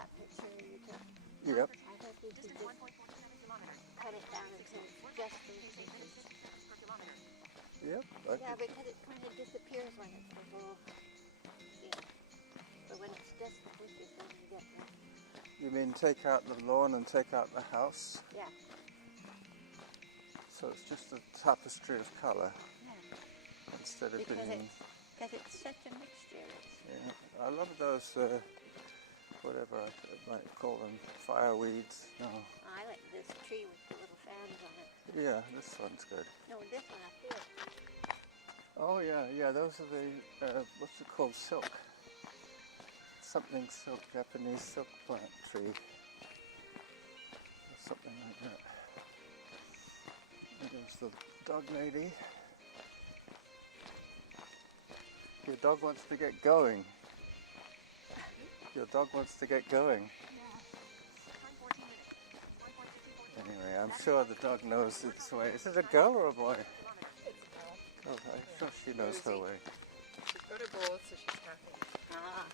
that picture you took? Yep. I think we could just cut it down into just those pieces. Yep. Yeah, because it kind of disappears when it's the whole, but when it's just the bushes, then you get the... You mean take out the lawn and take out the house? Yeah. So it's just a tapestry of colour. Yeah. Instead of being... Because it's such a mixture. Yeah. I love those, whatever I might call them, fireweeds. No. I like this tree with the little fans on it. Yeah, this one's good. No, this one up here. Oh yeah, those are the, what's it called, silk. Something silk, Japanese silk plant tree. Or something like that. There's the dog lady. Your dog wants to get going. Your dog wants to get going. Anyway, I'm sure the dog knows its way. Is it a girl or a boy? Oh, I'm sure she knows her way. She's got her ball, so she's happy. Ah.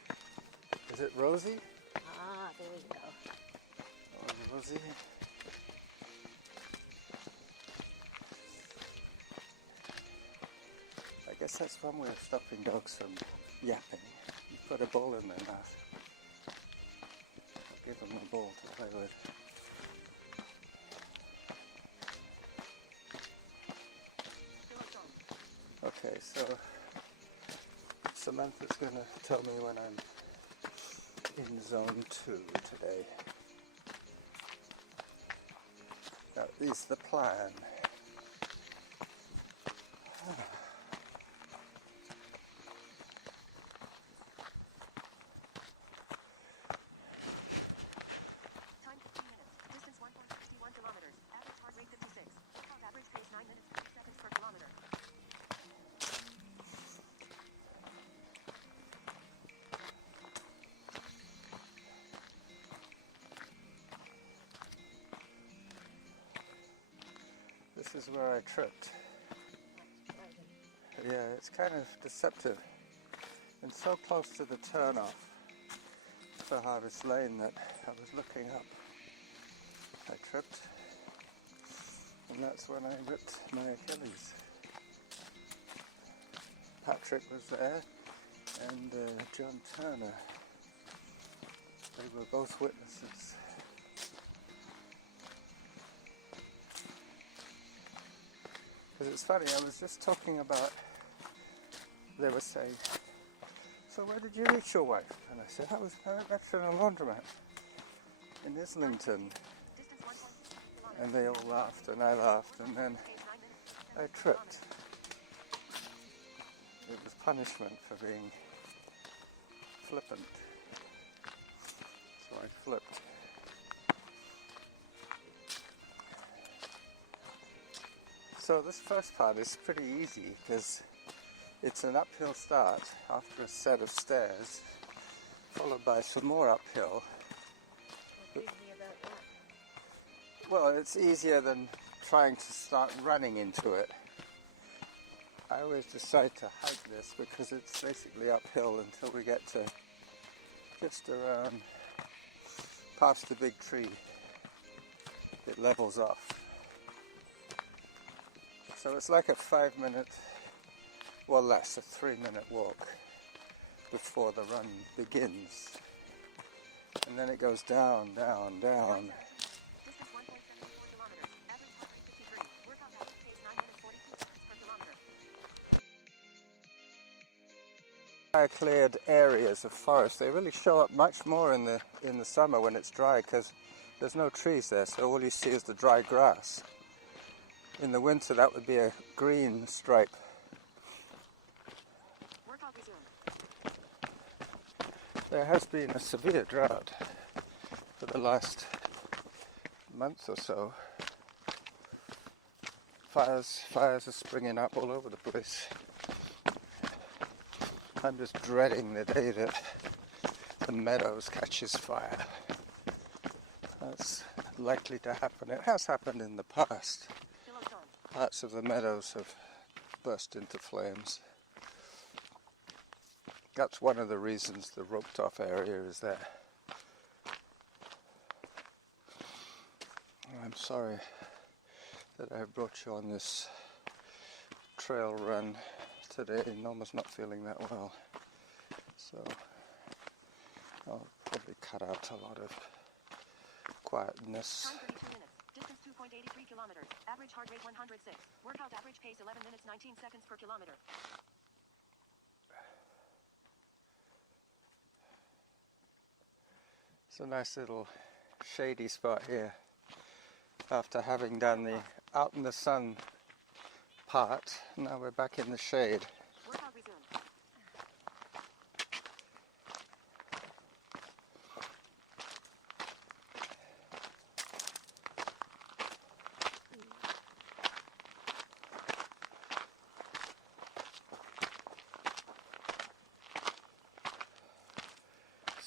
Is it Rosie? Ah, there we go. Oh, Rosie. I guess that's one way of stopping dogs from yapping. You put a ball in their mouth. Give them a ball to play with. Okay, so Samantha's going to tell me when I'm in zone 2 today. That is the plan. Time 15 minutes. Distance 1.61 kilometers. Average heart rate 56. Average pace 9 minutes 30 seconds per kilometer. This is where I tripped. Yeah, it's kind of deceptive. And so close to the turnoff for Harvest Lane that I was looking up. I tripped, and that's when I ripped my Achilles. Patrick was there, and John Turner. They were both witnesses. Because it's funny, I was just talking about, they were saying, so where did you meet your wife? And I said, I met her in a laundromat in Islington. And they all laughed, and I laughed, and then I tripped. It was punishment for being flippant. So I flipped. So this first part is pretty easy because it's an uphill start after a set of stairs, followed by some more uphill. What's easy about that? Well, it's easier than trying to start running into it. I always decide to hike this because it's basically uphill until we get to just around past the big tree. It levels off. So it's like a 5-minute, well less, a 3-minute walk before the run begins. And then it goes down, down, down. Cleared areas of forest, they really show up much more in the summer when it's dry because there's no trees there, so all you see is the dry grass. In the winter that would be a green stripe. There has been a severe drought for the last month or so. Fires are springing up all over the place. I'm just dreading the day that the meadows catches fire. That's likely to happen. It has happened in the past. Parts of the meadows have burst into flames. That's one of the reasons the roped off area is there. sorry that I brought you on this trail run today. Norma's not feeling that well, so I'll probably cut out a lot of quietness. Time 32 minutes. Distance 2.83 kilometers. Average heart rate 106. Workout average pace 11 minutes 19 seconds per kilometer. It's a nice little shady spot here after having done the out in the sun part. Now we're back in the shade. Workout resumed.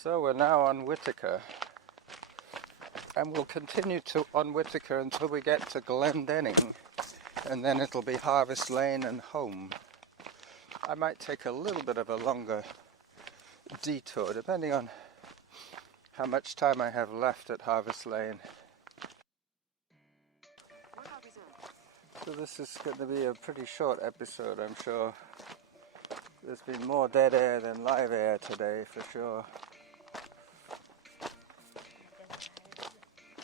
So we're now on Whitaker, and we'll continue on Whitaker until we get to Glendenning, and then it'll be Harvest Lane and home. I might take a little bit of a longer detour depending on how much time I have left at Harvest Lane. Workout resumed. So this is going to be a pretty short episode, I'm sure. There's been more dead air than live air today, for sure.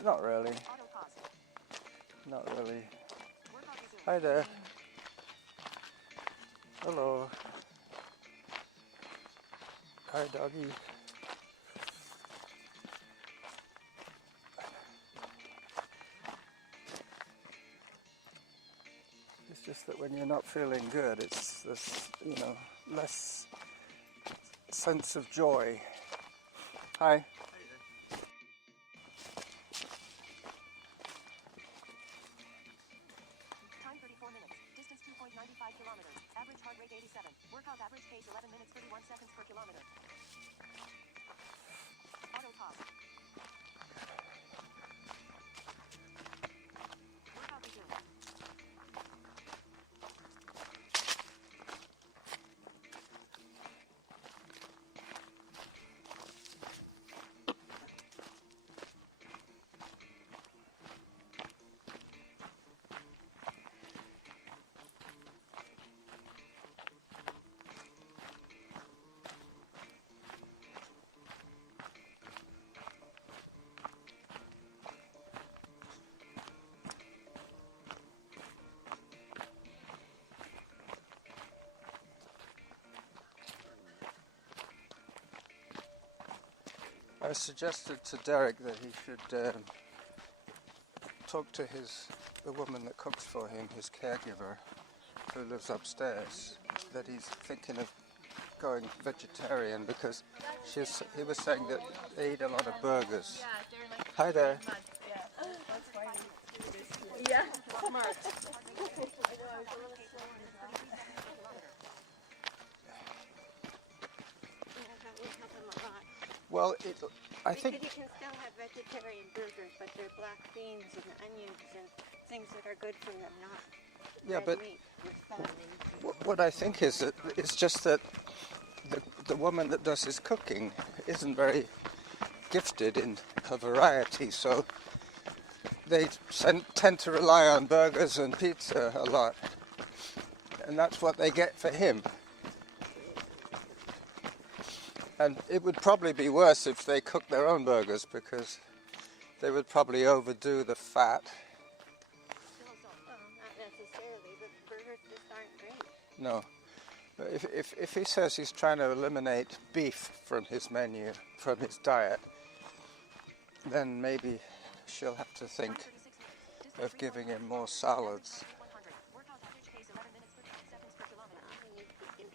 Not really. Auto pause. Not really. Workout resumed. Hi there. Hello. Hi, doggy. It's just that when you're not feeling good, it's this, less sense of joy. Hi. Time 34 minutes. Distance 2.95 kilometers. Average heart rate 87. Workout average pace 11 minutes 31 seconds per kilometer. Auto pause. Workout resumed. I suggested to Derek that he should talk to the woman that cooks for him, his caregiver, who lives upstairs, that he's thinking of going vegetarian because he was saying that they eat a lot of burgers. Yeah, they're like Hi there. mud. Yeah, that's funny. Yeah, smart. That would help him a lot. Well, I Because think you can still have vegetarian burgers, but they're black beans and onions and things that are good for them, not yeah, red but meat with fat. what I think is that it's just that the woman that does his cooking isn't very gifted in her variety, so they tend to rely on burgers and pizza a lot, and that's what they get for him. And it would probably be worse if they cooked their own burgers because they would probably overdo the fat. Well, not necessarily, but burgers just aren't great. No. But if he says he's trying to eliminate beef from his menu, from his diet, then maybe she'll have to think of giving him more salads. Workout average pace 11 minutes 15 seconds per kilometer. You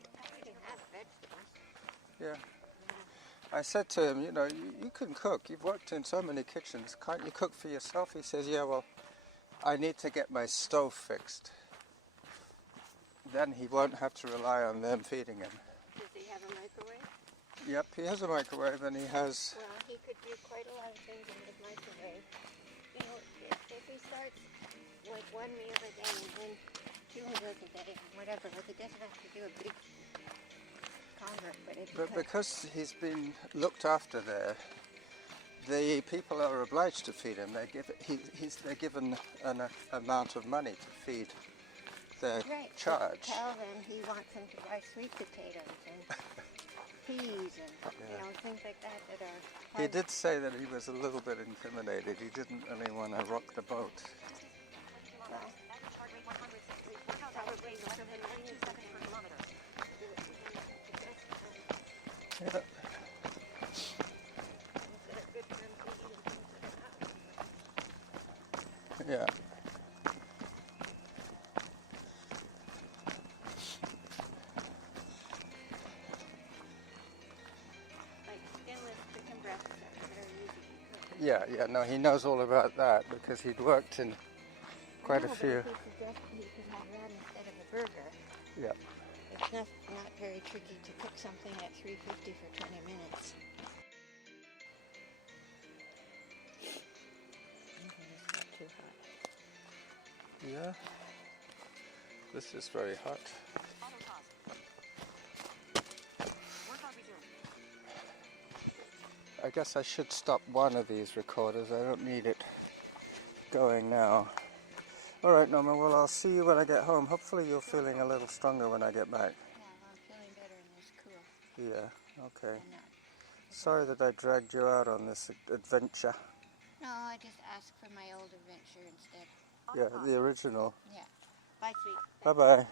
can have vegetables. Yeah. I said to him, you can cook. You've worked in so many kitchens. Can't you cook for yourself? He says, yeah, well, I need to get my stove fixed. Then he won't have to rely on them feeding him. Does he have a microwave? Yep, he has a microwave and he has... Well, he could do quite a lot of things in his microwave. If he starts with one meal a day and then 2 meals a day, whatever, like he doesn't have to do a big convert, but But because he's been looked after there, the people are obliged to feed him. They're given an amount of money to feed their Right. charge. Tell them he wants them to buy sweet potatoes and peas and things like that that are. He did say that he was a little bit intimidated. He didn't really want to rock the boat. Well, Average heart rate 160. Workout average pace 11 minutes 32 seconds per kilometer. Yeah. Yeah. like skinless chicken breasts are very easy to cook. Yeah, no, he knows all about that because he'd worked in quite a But few. if he suggested he could have that instead of a burger. Yeah. It's not very tricky to cook something at 350 for 20 minutes. It's not too hot. Yeah. This is very hot. Auto pause. Workout resumed. I guess I should stop one of these recorders. I don't need it going now. All right, Norma. Well, I'll see you when I get home. Hopefully you're feeling a little stronger when I get back. Yeah, well, I'm feeling better in this cool. Yeah, okay. And not. Sorry that I dragged you out on this adventure. No, I just asked for my old adventure instead. Yeah, the original. Yeah. Bye, sweet. Bye-bye.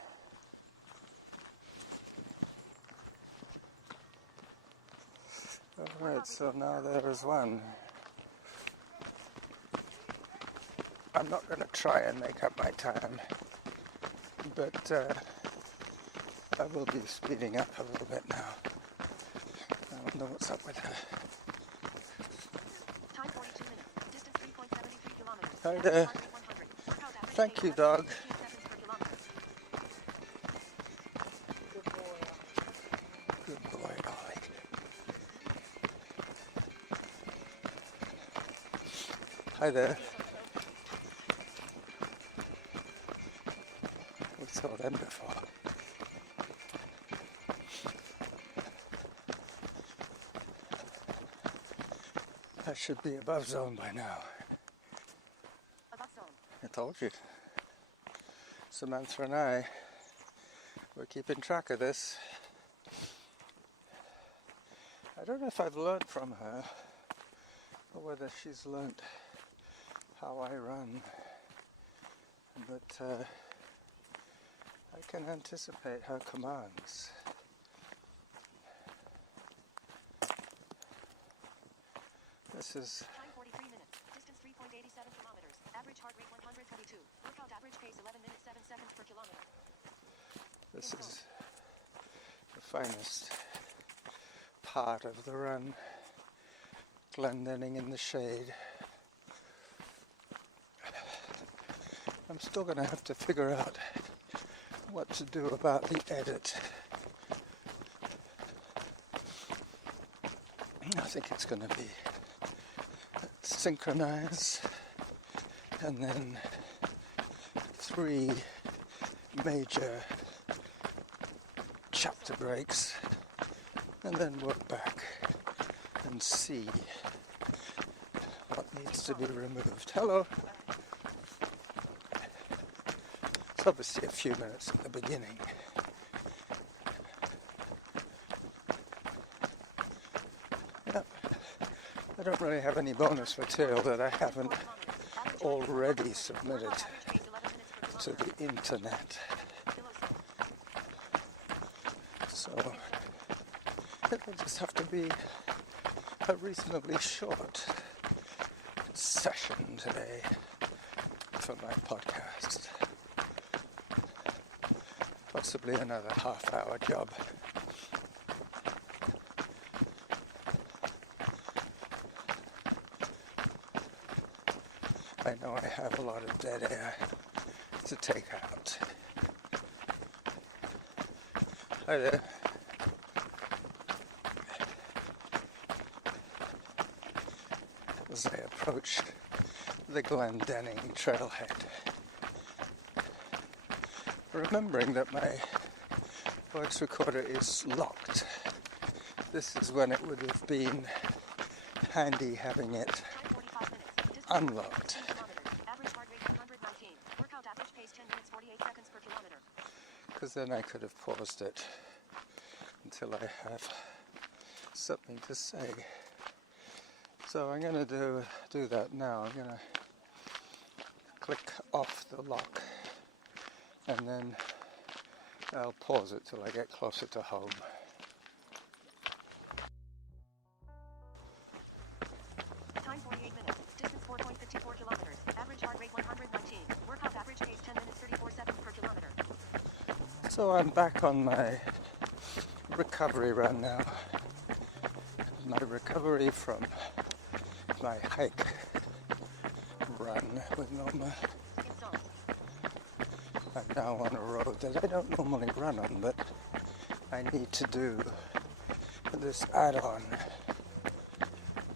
All right, so now there is one. I'm not going to try and make up my time, but I will be speeding up a little bit now. I don't know what's up with her. Time 42 minutes. Distance 3.73 kilometers. Hi Average there. heart rate 100. Workout average Thank pace you, 11 dog. minutes 15 seconds per kilometer. Good boy, Ollie. Hi there. We saw them before. I should be above zone by now. Above zone. I told you. Samantha and I, we're keeping track of this. I don't know if I've learned from her or whether she's learnt how I run, but I can anticipate her commands. This is Time 43 minutes. Distance 3.87 kilometers. Average heart rate 122. Workout average pace 11 minutes 7 seconds per kilometer. This is the finest part of the run, Glendenning in the shade. I'm still going to have to figure out what to do about the edit. I think it's going to be synchronize and then 3 major chapter breaks and then work back and see what needs to be removed. Hello. It's obviously a few minutes at the beginning. Yep. I don't really have any bonus material that I haven't already submitted to the internet. So it'll just have to be a reasonably short session today for my podcast. Possibly another half-hour job. I know I have a lot of dead air to take out. Hi there. As I approach the Glendenning trailhead, remembering that my voice recorder is locked. This is when it would have been handy having it Time 45 minutes. Distance unlocked. 15 kilometers. Average heart rate 119. Workout average pace 10 minutes 48 seconds per kilometer. Because then I could have paused it until I have something to say. So I'm going to do that now. I'm going to click off the lock and then I'll pause it till I get closer to home. Time 48 minutes. Distance 4.54 kilometers. Average heart rate 119. Workout average pace 10 minutes 34 seconds per kilometer. So I'm back on my recovery run now. My recovery from my hike run with Norma. Installed. I'm now on a road that I don't normally run on, but I need to do this add-on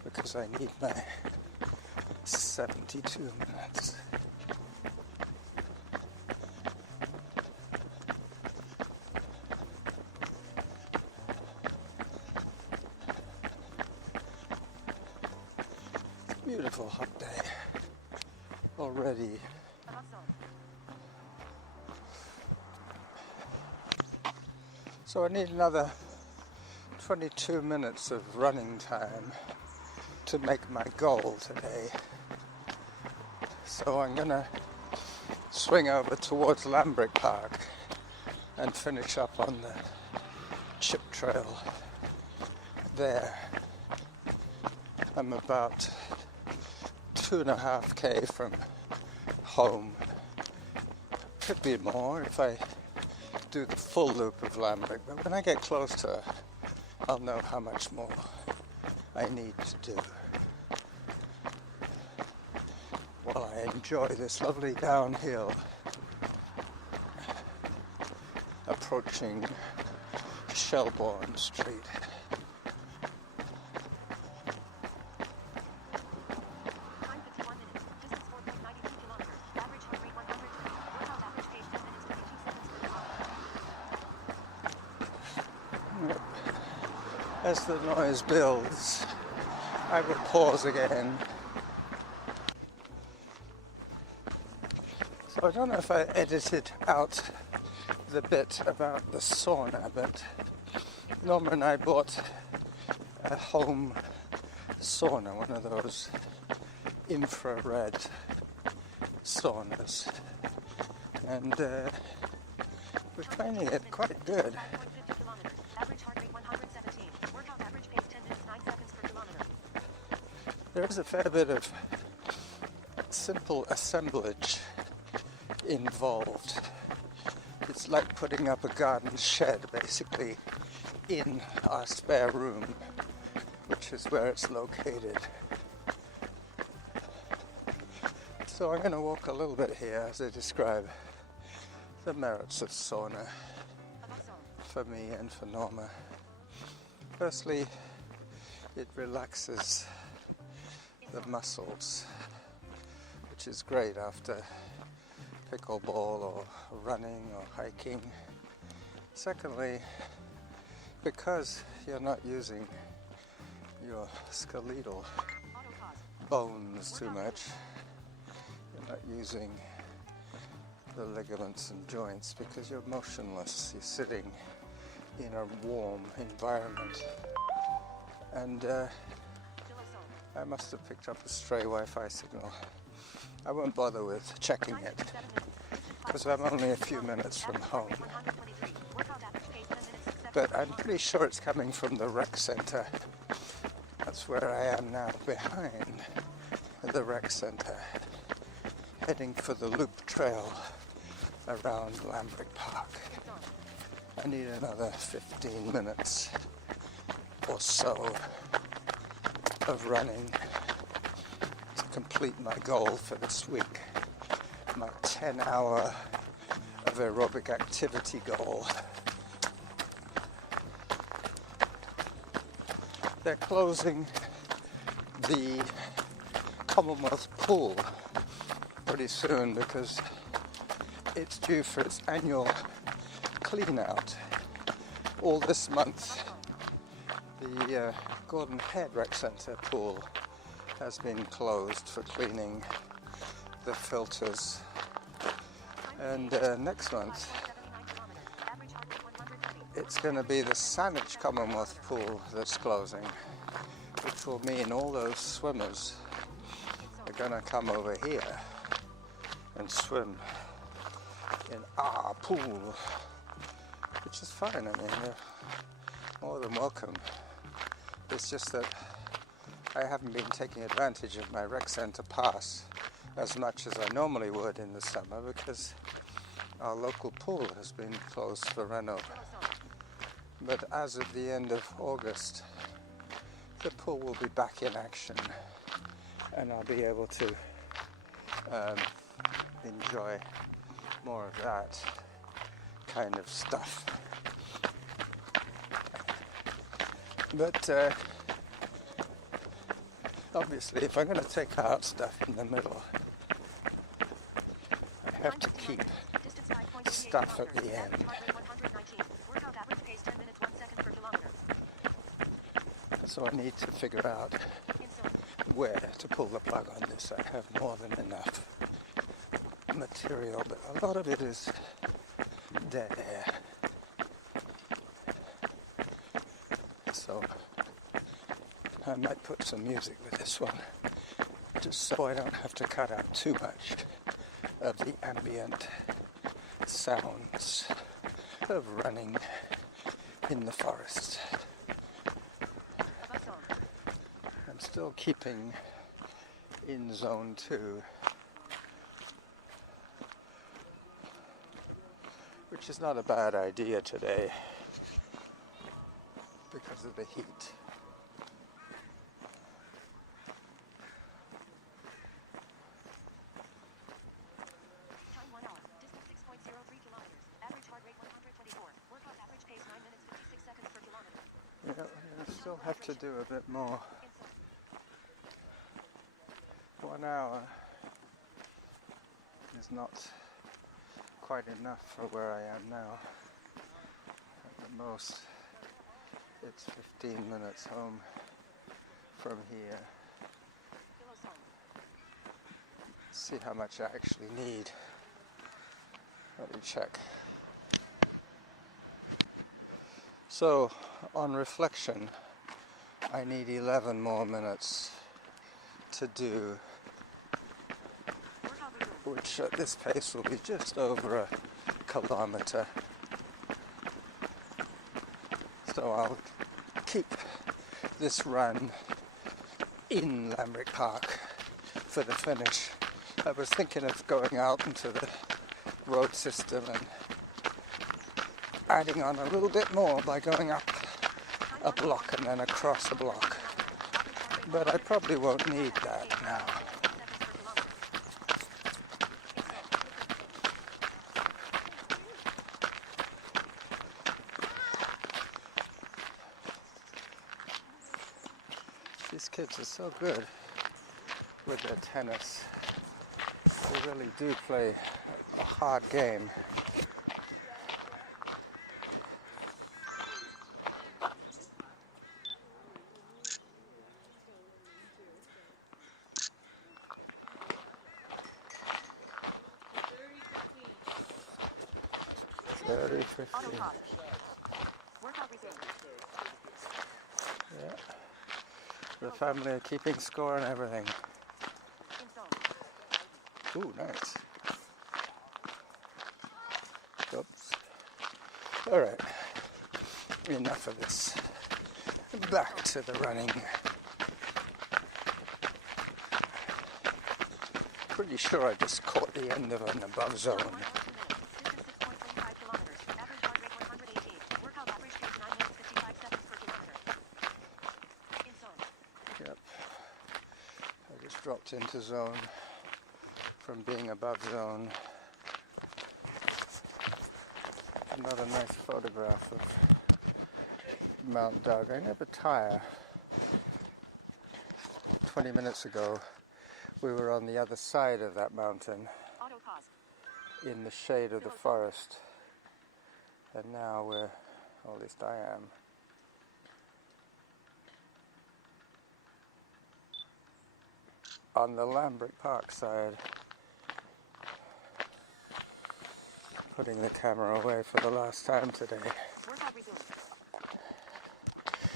because I need my 72 minutes. Beautiful hot day already. Hot zone. So I need another 22 minutes of running time to make my goal today. So I'm gonna swing over towards Lambrick Park and finish up on the chip trail there. I'm about 2.5k from home. Could be more if I do the full loop of Lambrick, but when I get close to her, I'll know how much more I need to do. While I enjoy this lovely downhill approaching Shelbourne Street. Time 51 minutes. Distance 4.92 kilometers. Average heart rate 103. Workout average pace 10 minutes 22 seconds per kilometer. As the noise builds, I will pause again. So I don't know if I edited out the bit about the sauna, but Norma and I bought a home sauna, one of those infrared saunas, and we're finding it quite good. 5.50 kilometers. Average heart rate 117. Workout average pace 10 minutes 9 seconds per kilometer. There is a fair bit of simple assemblage involved. It's like putting up a garden shed basically in our spare room, which is where it's located. So I'm going to walk a little bit here as I describe the merits of sauna Hot zone. for me and for Norma. Firstly, it relaxes the muscles, which is great after pickleball or running or hiking. Secondly, because you're not using your skeletal Autopause. bones too much, you're not using the ligaments and joints because you're motionless, you're sitting in a warm environment. And Zone. I must have picked up a stray Wi-Fi signal. I won't bother with checking Time it 57 minutes. Distance because I'm only a few minutes from average heart home. rate 123. Workout average pace 10 minutes 6 seconds But per I'm kilometer. pretty sure it's coming from the rec center. That's where I am now, behind the rec center, heading for the loop trail around Lambrick Park. I need another 15 minutes or so of running to complete my goal for this week, my 10-hour of aerobic activity goal. They're closing the Commonwealth Pool pretty soon because it's due for its annual clean out. All this month The Gordon Head Rec Centre pool has been closed for cleaning the filters, and next month it's going to be the Sandwich Commonwealth pool that's closing, which will mean all those swimmers are going to come over here and swim in our pool, which is fine. I mean, they're more than welcome. It's just that I haven't been taking advantage of my rec centre pass as much as I normally would in the summer because our local pool has been closed for reno. But as of the end of August, the pool will be back in action and I'll be able to enjoy more of that kind of stuff. But obviously, if I'm going to take out stuff in the middle, I have to keep stuff at the end. So I need to figure out where to pull the plug on this. I have more than enough material, but a lot of it is dead air. So I might put some music with this one, just so I don't have to cut out too much of the ambient sounds of running in the forest. I'm still keeping in zone 2, which is not a bad idea today because of the heat. Time 1 hour. Distance 6.03 kilometers. Average heart rate 124. Workout average pace 9 minutes 56 seconds per kilometer. Yeah, I still have to do a bit more. 1 hour is not quite enough for where I am now. At the most, it's 15 minutes home from here. See how much I actually need. Let me check. So, on reflection, I need 11 more minutes to do, which at this pace will be just over a kilometre. So I'll keep this run in Lambrick Park for the finish. I was thinking of going out into the road system and adding on a little bit more by going up a block and then across a block. But I probably won't need that now. These kids are so good with their tennis. They really do play a hard game. Yeah. The family are keeping score and everything. Ooh, nice. Oops. Alright. Enough of this. Back to the running. Pretty sure I just caught the end of an above zone. Yep. I just dropped into zone from being above zone. Another nice photograph of Mount Doug. I never tire. 20 minutes ago we were on the other side of that mountain in the shade of the forest, and now we're, or at least I am, on the Lambrick Park side. Putting the camera away for the last time today. Workout resumed.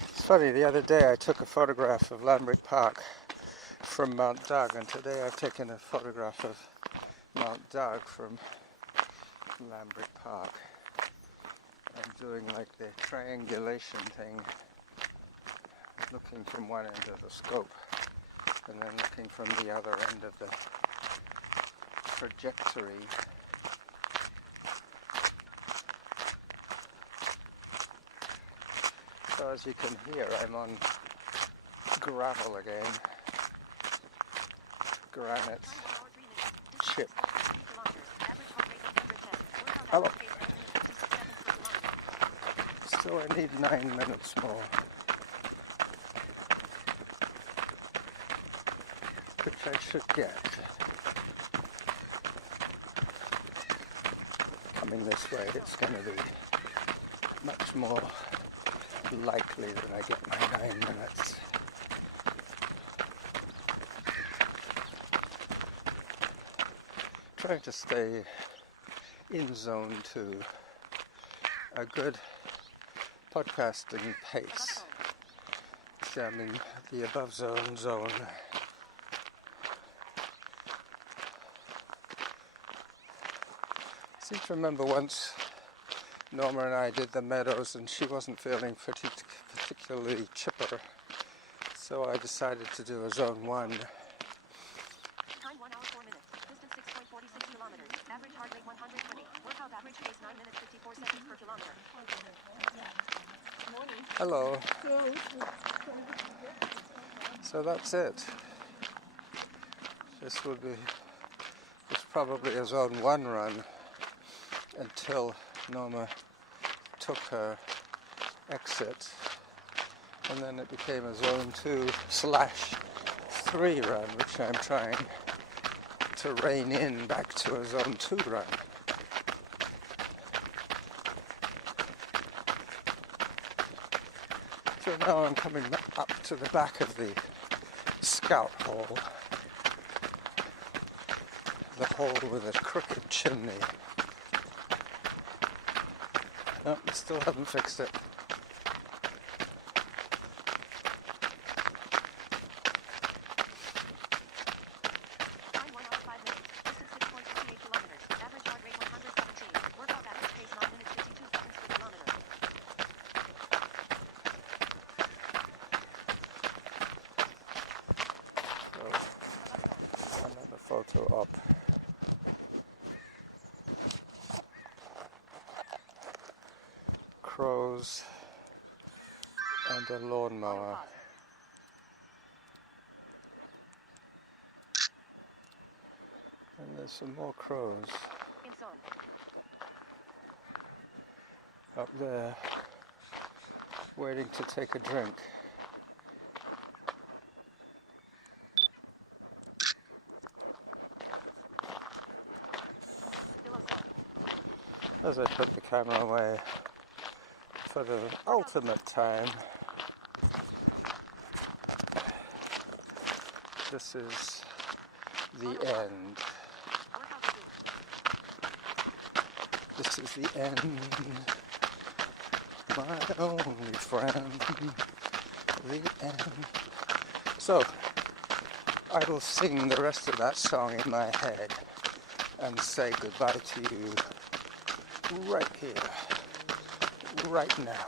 It's funny, the other day I took a photograph of Lambrick Park from Mount Doug, and today I've taken a photograph of Mount Doug from Lambrick Park. I'm doing like the triangulation thing, looking from one end of the scope and then looking from the other end of the trajectory. So as you can hear, I'm on gravel again, granite, chip. Hello. So I need 9 minutes more, which I should get. Coming this way, it's going to be much more likely that I get my 9 minutes. Trying to stay in zone 2, a good podcasting pace. See, I'm in the above zone. I seem to remember once Norma and I did the meadows and she wasn't feeling particularly chipper, so I decided to do a zone 1. Time 1 hour 4 minutes. Distance 6.46 kilometers. Average heart rate 120. Workout average pace 9 minutes 54 seconds per kilometer. Hello. So that's it. This was probably a zone 1 run until Norma took her exit, and then it became a zone 2/3 run, which I'm trying to rein in back to a zone 2 run. So now I'm coming up to the back of the scout hole, the hole with a crooked chimney. No, still haven't fixed it. Time 1 hour 5 minutes. Distance 6.28 kilometers. Average heart rate 117. Workout average pace 9 minutes 52 seconds per kilometer. So, another photo up. Crows and a lawnmower. And there's some more crows In zone. up there waiting to take a drink. Below zone. As I put the camera away for the ultimate time, this is the end. Workout resumed. This is the end, my only friend, the end. So, I will sing the rest of that song in my head and say goodbye to you right here, right now.